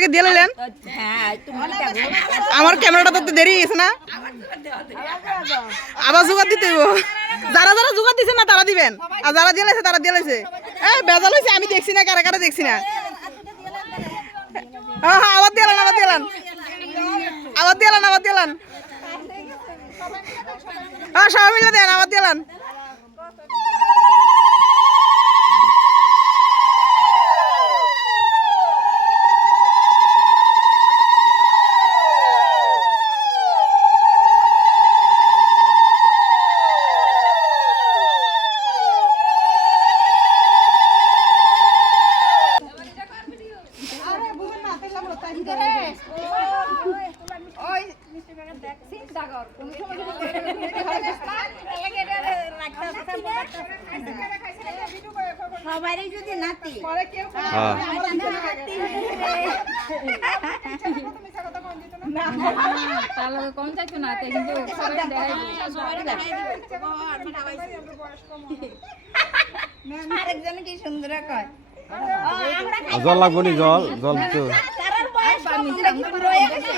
আগে দিয়ে নিলেন। আমার ক্যামেরাটা ধরতে দেরি গেছে না, আবার জোগাড় দিতে হইব। যারা যারা জোগাড় দিচ্ছেন না তারা দিবেন, আর যারা দিয়ে লাইছে তারা দিয়ে লাইছে। বেজাল হয়েছে, আমি দেখছি না, কারা কারা দেখছি না। হ্যাঁ হ্যাঁ, আবার দিয়ে আবার দিয়ে আবার দিয়ে আবার দিয়ে হ্যাঁ, সবাই মিলে দেন, আবার দিয়ে সবারই যদি নাতি কম চাইতো না, কিন্তু আরেকজন কি সুন্দর কয় জল লাগবো নি, জল জল তো তারার বয়স কম, আমরা কি বুড়ো হয়ে গেছি?